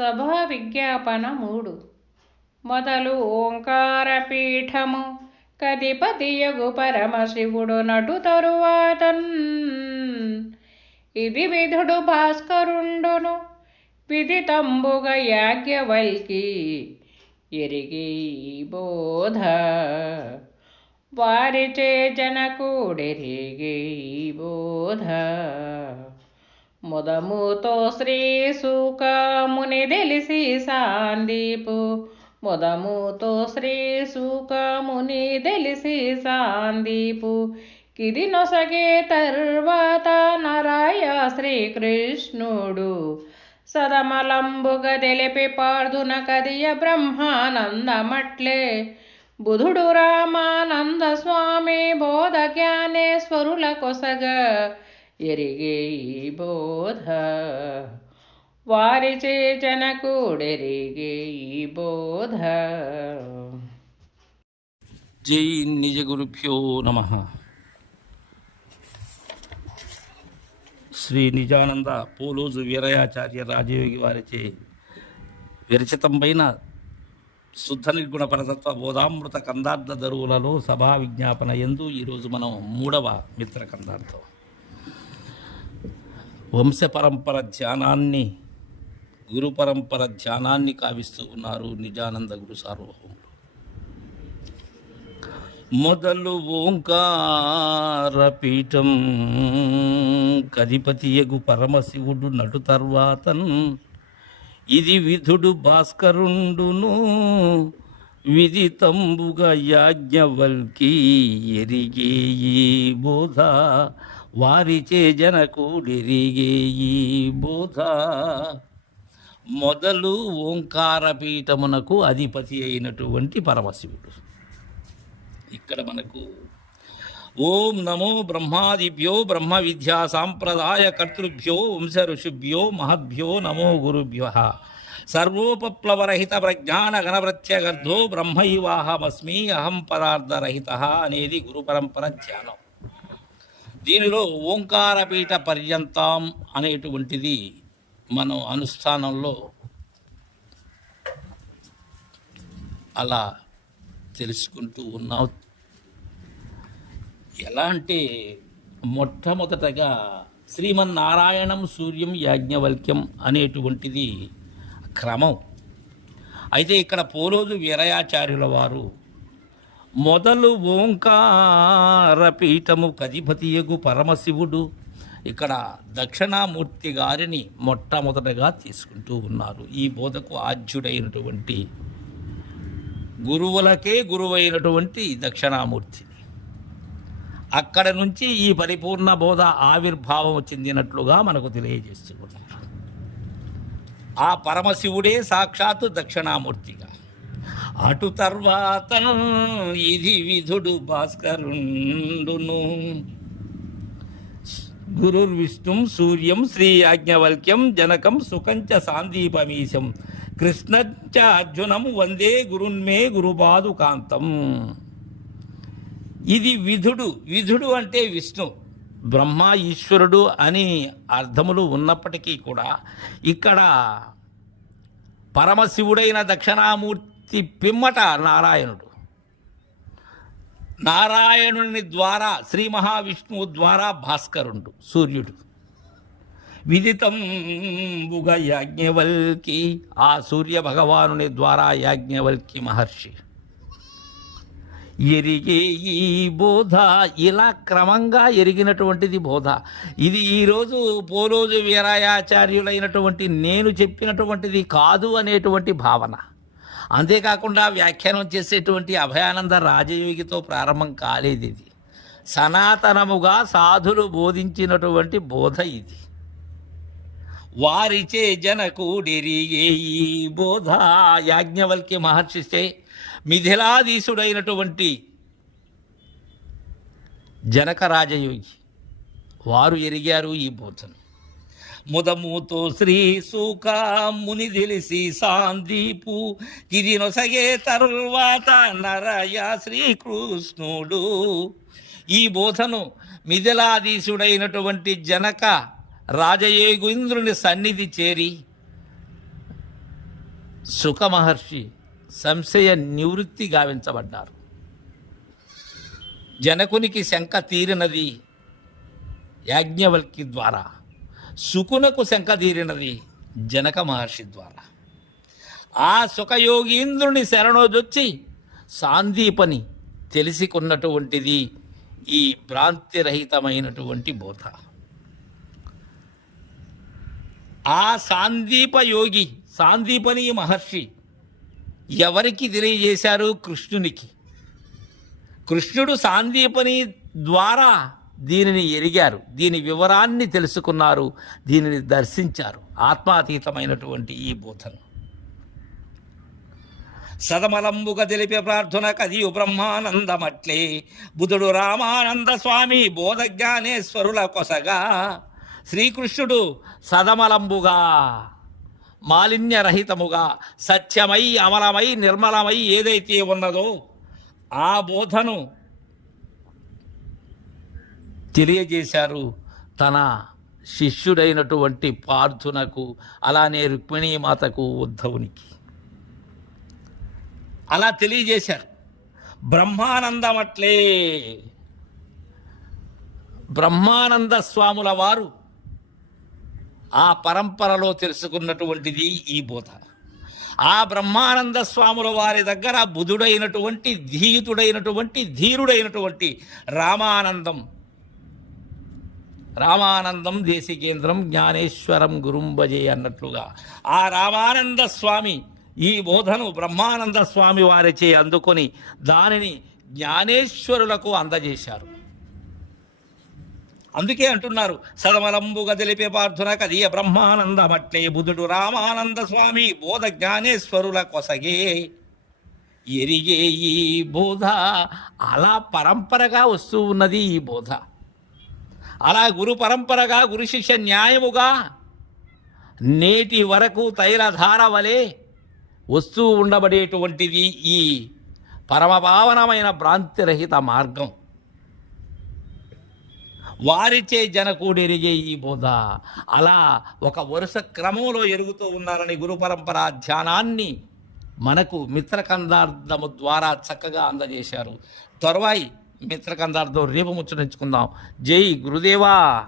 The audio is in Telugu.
సభా విజ్ఞాపన మూడు. మొదలు ఓంకారపీఠము. కదిపతియగు పరమశివుడు నటు తరువాతన్. ఇది విధుడు భాస్కరుండును. విదితంబుగ యాజ్ఞవల్కి ఎరిగి బోధ. వారిచే జనకూడెరిగి బోధ. ముదముతో శ్రీ సుఖముని తెలిసి సాందీపు. ముదముతో శ్రీ సుఖముని తెలిసి సాందీపు. కిది నొసగే తర్వాత నరాయ శ్రీకృష్ణుడు. సదమలంబుగ తెలిపి పార్దున కదియ బ్రహ్మానందమట్లే. బుధుడు రామానంద స్వామి బోధ జ్ఞానేశ్వరుల కొసగ. ఎరిగే ఈ బోధ. వారిచే జనకుడెరిగే ఈ బోధ. జై నిజ గురుభ్యో నమ. శ్రీ నిజానంద పోలోజు వీరయాచార్య రాజయోగి వారిచే విరచితంపైన శుద్ధ నిర్గుణ పరతత్వ బోధామృత కందార్థ దరువులలో సభా విజ్ఞాపన ఎందు ఈరోజు మనం మూడవ మిత్ర కందార్థం. వంశపరంపర ధ్యానాన్ని గురు పరంపర ధ్యానాన్ని కావిస్తూ ఉన్నారు నిజానంద గురు సార్వభౌములు మొదలు ఓంకార పీఠం కధిపతియగు పరమశివుడు నటు తర్వాతన్ ఇది విధుడు భాస్కరుండును విదితంబుగా యాజ్ఞవల్కి ఎరిగే ఈ బోధ. వారిచే జనకుడెరిగే ఈ బోధ. మొదలు ఓంకార పీఠమునకు అధిపతి అయినటువంటి పరమశివుడు. ఇక్కడ మనకు ఓం నమో బ్రహ్మాదిభ్యో బ్రహ్మ విద్యా సాంప్రదాయ కర్తృభ్యో వంశ ఋషిభ్యో మహద్భ్యో నమో గురుభ్య. సర్వోపప్లవరహిత ప్రజ్ఞాన గణప్రత్యగర్ధో బ్రహ్మైవాహమస్మి అహం పదార్థరహిత అనేది గురు పరంపర ధ్యానం. దీనిలో ఓంకారపీఠ పర్యంతం అనేటువంటిది మనం అనుష్ఠానంలో అలా తెలుసుకుంటూ ఉన్నాం. ఎలా అంటే మొట్టమొదటగా శ్రీమన్నారాయణం సూర్యం యాజ్ఞవల్క్యం అనేటువంటిది క్రమం. అయితే ఇక్కడ పోలోజు వీరయాచార్యుల వారు మొదలు ఓంకార పీఠము కధిపతియగు పరమశివుడు ఇక్కడ దక్షిణామూర్తి గారిని మొట్టమొదటగా తీసుకుంటూ ఉన్నారు. ఈ బోధకు ఆద్యుడైనటువంటి గురువులకే గురువైనటువంటి దక్షిణామూర్తిని అక్కడ నుంచి ఈ పరిపూర్ణ బోధ ఆవిర్భావం చెందినట్లుగా మనకు తెలియజేస్తున్నారు. ఆ పరమశివుడే సాక్షాత్తు దక్షిణామూర్తిగా. అటు తర్వాత ఇది విధుడు భాస్కరుండును. గురుర్విష్ణుం సూర్యం శ్రీ యాజ్ఞవల్క్యం జనకం సుఖంచ సాందీపమీశం. కృష్ణంచ అర్జునం వందే గురున్మే గురుపాదుకాంతం. ఇది విధుడు. విధుడు అంటే విష్ణు. బ్రహ్మ ఈశ్వరుడు అని అర్థములు ఉన్నప్పటికీ కూడా ఇక్కడ పరమశివుడైన దక్షిణామూర్తి పిమ్మట నారాయణుడు. నారాయణుని ద్వారా శ్రీ మహావిష్ణువు ద్వారా భాస్కరుడు సూర్యుడు. విదితంబుగ యాజ్ఞవల్కి ఆ సూర్య భగవానుని ద్వారా యాజ్ఞవల్కి మహర్షి. ఎరిగే ఈ బోధ ఇలా క్రమంగా ఎరిగినటువంటిది బోధ. ఇది ఈరోజు పోలోజు వీరాయాచార్యులైనటువంటి నేను చెప్పినటువంటిది కాదు అనేటువంటి భావన. అంతేకాకుండా వ్యాఖ్యానం చేసేటువంటి అభయానంద రాజయోగితో ప్రారంభం కాలేదు ఇది. సనాతనముగా సాధులు బోధించినటువంటి బోధ ఇది. వారిచే జనకుడిరిగే ఈ బోధ. యాజ్ఞవల్కి మహర్షిచే మిథిలాధీశుడైనటువంటి జనక రాజయోగి వారు ఎరిగారు ఈ బోధను. ముదముతో శ్రీ సూక ముని తెలిసి సాందీపు ఇది నొసగే తరువాత నరయ శ్రీకృష్ణుడు. ఈ బోధను మిథిలాధీశుడైనటువంటి జనక రాజయోగేంద్రుని సన్నిధి చేరి సుఖ మహర్షి సంశయ నివృత్తి గావించబడ్డారు. జనకునికి శంక తీరినది యాజ్ఞవల్కి ద్వారా సుకునకు శంక తీరినది జనక మహర్షి ద్వారా. ఆ సుఖయోగీంద్రుని శరణోజొచ్చి సాందీపని తెలిసికున్నటువంటిది ఈ భ్రాంతిరహితమైనటువంటి బోధ. ఆ సాందీప యోగి సాందీపని మహర్షి ఎవరికి తెలియజేశారు కృష్ణునికి? కృష్ణుడు సాందీపని ద్వారా దీనిని ఎరిగారు దీని వివరాన్ని తెలుసుకున్నారు దీనిని దర్శించారు. ఆత్మాతీతమైనటువంటి ఈ బోధను. సదమలంబుగా తెలిపే ప్రార్థన కదియు బ్రహ్మానందమట్లే. బుధుడు రామానంద స్వామి బోధ జ్ఞానేశ్వరుల కొసగా. శ్రీకృష్ణుడు సదమలంబుగా మాలిన్యరహితముగా సత్యమై అమలమై నిర్మలమై ఏదైతే ఉన్నదో ఆ బోధను తెలియజేశారు తన శిష్యుడైనటువంటి పార్థునకు అలానే రుక్మిణీమాతకు ఉద్ధవునికి. అలా తెలియజేశారు. బ్రహ్మానందమట్లే. బ్రహ్మానంద స్వాముల వారు ఆ పరంపరలో తెలుసుకున్నటువంటిది ఈ బోధ. ఆ బ్రహ్మానంద స్వాముల వారి దగ్గర బుధుడైనటువంటి ధీయుతుడైనటువంటి ధీరుడైనటువంటి రామానందం. రామానందం దేశికేంద్రం జ్ఞానేశ్వరం గురుంబజే అన్నట్లుగా. ఆ రామానంద స్వామి ఈ బోధను బ్రహ్మానంద స్వామి వారిచే అందుకొని దానిని జ్ఞానేశ్వరులకు అందజేశారు. అందుకే అంటున్నారు సదమలంబు తెలిపే పార్థున కదియ బ్రహ్మానందమట్లే బుధుడు రామానంద స్వామి బోధ జ్ఞానేశ్వరుల కొసగే. ఎరిగే ఈ బోధ అలా పరంపరగా వస్తూ ఉన్నది ఈ బోధ. అలా గురు పరంపరగా గురు శిష్య న్యాయముగా నేటి వరకు తైలధార వలె వస్తూ ఉండబడేటువంటిది ఈ పరమపావనమైన భ్రాంతిరహిత మార్గం. వారిచే జనకూడెరిగే ఈ బోధ. అలా ఒక వరుస క్రమంలో ఎరుగుతూ ఉన్నారని గురు పరంపర ధ్యానాన్ని మనకు మిత్రకందార్థము ద్వారా చక్కగా అందజేశారు. త్వరవాయి మిత్రకందార్థం రేపు ముచ్చటించుకుందాం. జై గురుదేవా!